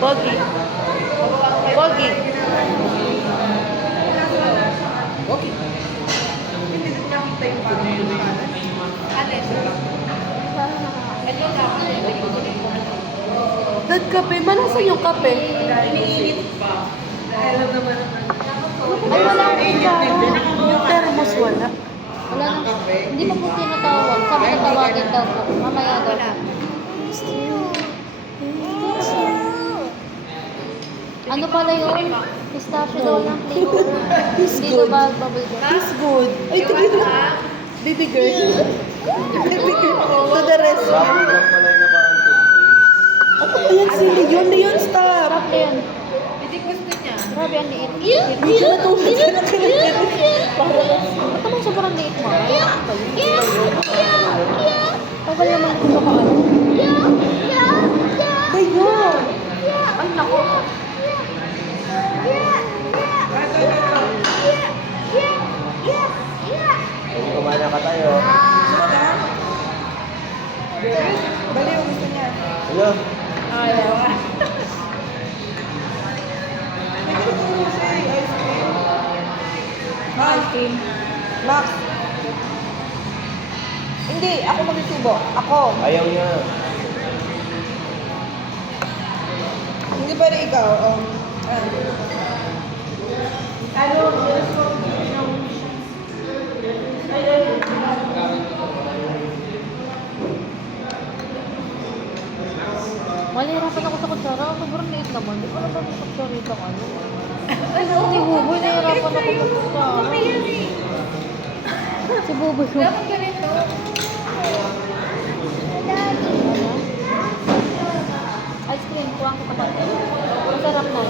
Pogi. Pogi. Okay. Hindi ko nakita yung pangalan. Alin? Ito lang. Dad, kape. Malasan yung kape. Iniinit pa. Alam naman naman. Ay, wala rin ka. Yung thermos wala. Wala na. Hindi pa po tinatawag. Sabi ko tawagin daw po. Mamaya daw. Ano pala yun? Pistachio daw ng flavor. Hindi daw ba babigay? It's good. Ay, tigil na. Baby girl. Baby girl. To the restaurant. Sabi lang pala yung nabahan ko. Ako pa yan si Leon. Leon, stop. Sarap na yun. Hindi gusto niya. Grabe ang liit. Hindi ka natulog ka na para lang. Ba't naman sobrang liit mo? Tagal naman kung baka ano. Ayun. Ay, naku. Kumain na ka tayo. Bali yung gusto niya. Hello? Ayaw ka. Ice cream. Max. Hindi, ako magsusubo. Ako. Ayaw niya. Hindi ba rin ikaw? Malihirapan ako sa kutsara. Sobrang liit naman. Di ko alam ba may kutsara ito ano. Si Buboy, nahihirapan ako sa kutsara. Si Buboy ko. Dapat ganito. Ice cream, kuwang kita ba? Masarap na.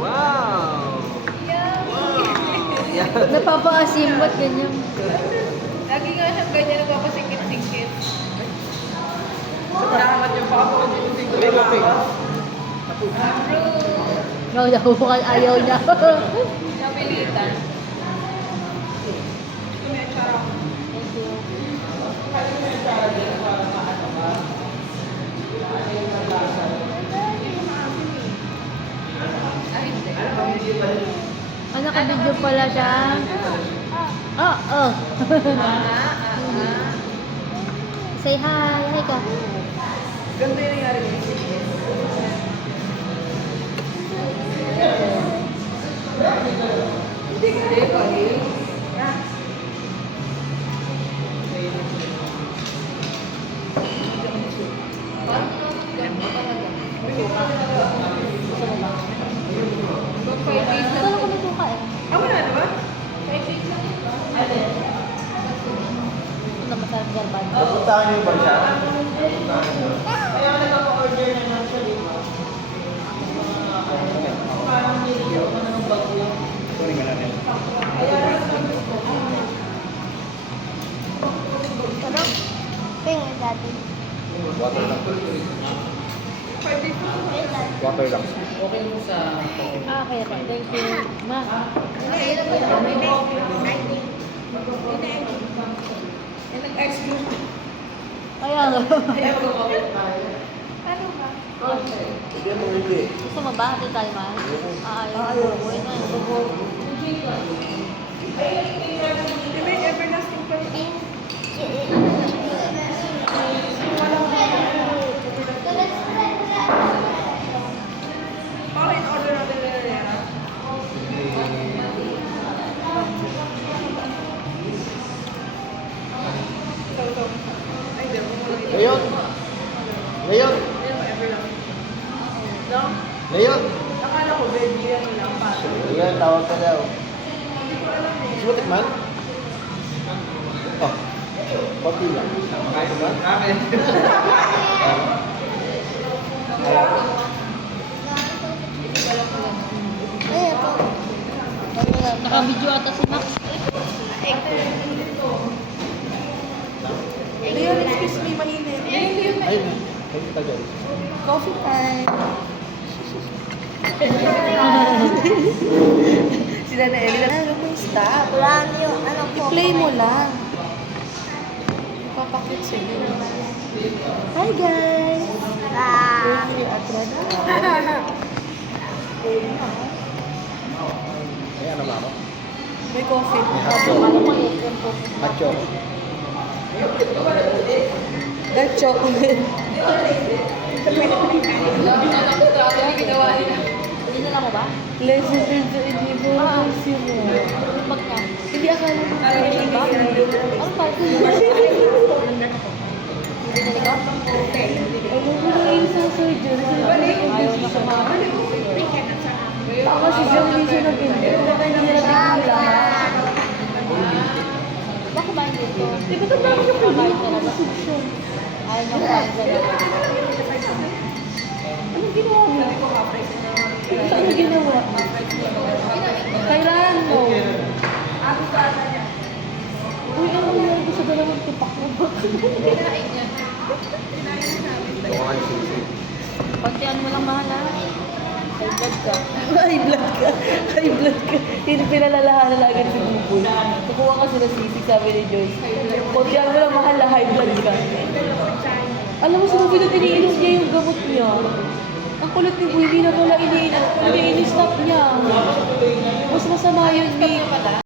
Wow! Napapaasim, ba't ganyan? Lagi nga siyang ganyan nagpapasingkit-singkit. Salamat yung baka po. May kape. Ayaw niya. Napilitan. Thank you. Ay, hindi. Naka-video pala siya. Oh. Say hi. Hi ka. Ganda yung nangyari dito. Hindi, pali. Ito lang kami suka eh. Wala na ba? 5 days lang. Ito na masarap garban. Napuntahan niyo ba siya? Napuntahan niyo. Kunin ka natin. Water lang. 5 days lang. Water lang. Kaya pa. Thank you. Ma. Nag-excuse. Kaya nga. Ano ba? Hindi mo hindi. Gusto mo ba? Hindi tayo man? Ayaw. Buhay na. Di ba yung everlasting pa rin? Baka in-order natin na yan. So. Ay, di ako muna ito. Leon! Leon! Ayun, everlasting. No? Leon! Akala ko, baby, ano lang pa. Leon, tawag ka daw. Hindi ko alam eh. Gusto mo tikman? Oh. Pati lang. Kaya ba? Amen. Naka-video ata si Max. Leon, excuse me, mainit. Ayun. Ayun tagal. Coffee time. Sila na Ellie. Ano mo stop? Wala yung ano po. I-play mo lang. magpapakit sa'yo. Hi guys! We're at Red Ayan naman ako. May coffee. Macho. That chocolate. Hindi na mo ba? Legend sa hindi ko kasi mo. Magka. Hindi akala mo pwede ba? Ano ba? Hindi na ko? Alam mo na yung sa surgery. Ayaw na kumain. Tama si Jom, hindi siya nag-hindi. Kaya hindi nila lahat. Baka kumain dito. Di ba ito ba ako Kumain ka na ba? siya? Ayaw na kumain ka na. Anong ginawa mo? Anong ginawa? Kailangan mo. Uy, ano nangyari ko sa dalawang tipak mo? Ito ko nga yung sisi. Pagtian mo lang mahal ha. May blood ka. High blood ka. High blood ka. Hindi pinalalahanan na agad si Buboy. Kukuha ka sila sisig, sabi ni Joyce. Kuntihan mo lang mahal na high blood ka. Alam mo, si Buboy na tiniinom niya yung gamot niya. Ang kulit ni Buboy, hindi na pala ini-stop niya. Mas masama yun, Nick.